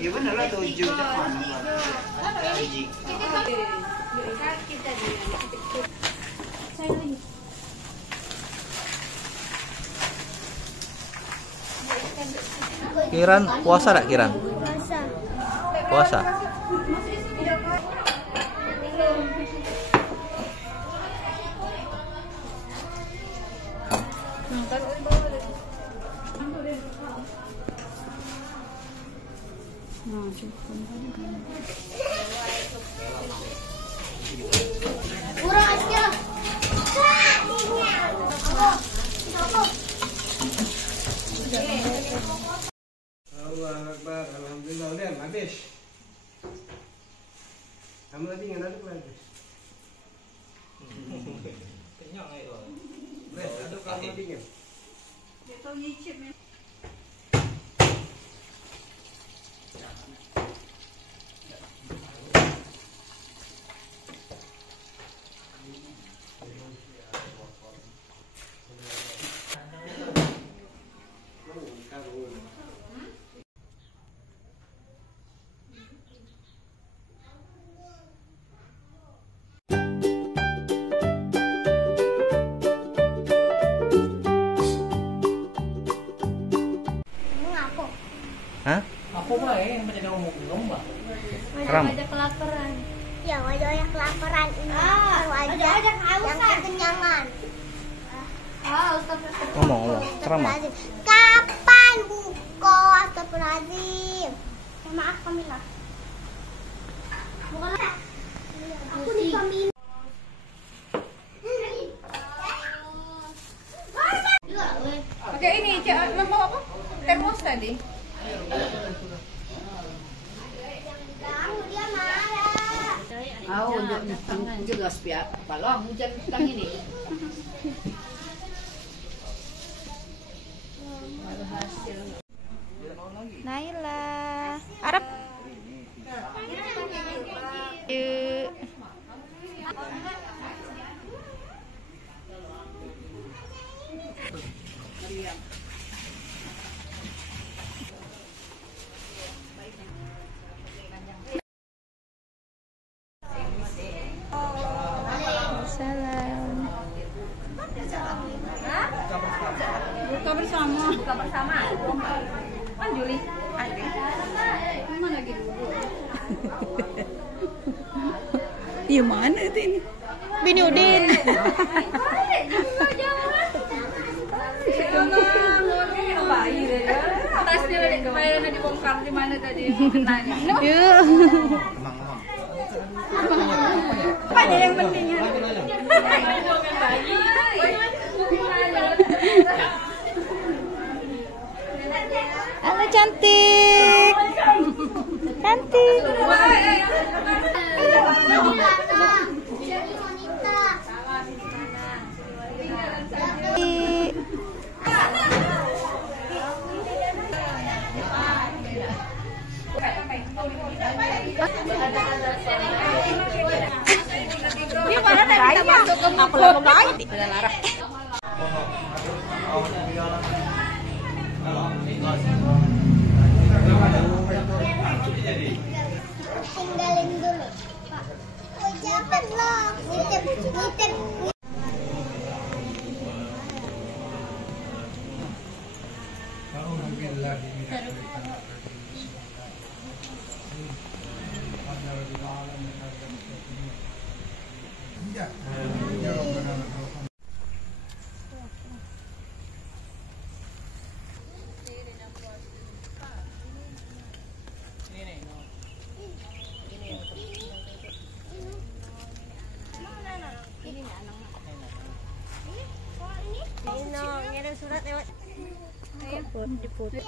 Iya benar lah 7 Jepang. Kiran puasa tak Kiran? Puasa. Allah Akbar, alhamdulillah udah habis. Kamu tadi nggak aduk lagi. Kenyang itu. Wes, aduk kamu dingin. Dia tahu nyicip ya. Hah? Aku mah yang menjadi ngomong-ngomong mbak. Wajah kelaparan. Ya, wajah kelaparan ini. Wajah yang kekenyangan. Ngomong. Ceramah. Kapan buko? Astagfirullahaladzim. Maaf Kamila. Bukan lah. Aku di Kamila. Pakai ini, mau apa? Termos tadi. Dia marah. Untuk jelas pihak balong hujan tentang ini. Naila. Arab. Yuk. Salam. Buka bersama. Kan Juli. Ada. Mana lagi dulu? Iya mana itu ini? Bini Udin. Tasnya kemarin dibongkar di mana tadi? Nanya. Yuk. Apa aja yang pentingnya? Halo cantik. Cantik. Dia mana tadi kita masuk ke mulut? Udah larang. Tinggalin dulu. Oh, cepet loh. Ngitip. Ini ngirim surat lewat. Ayo, diputih.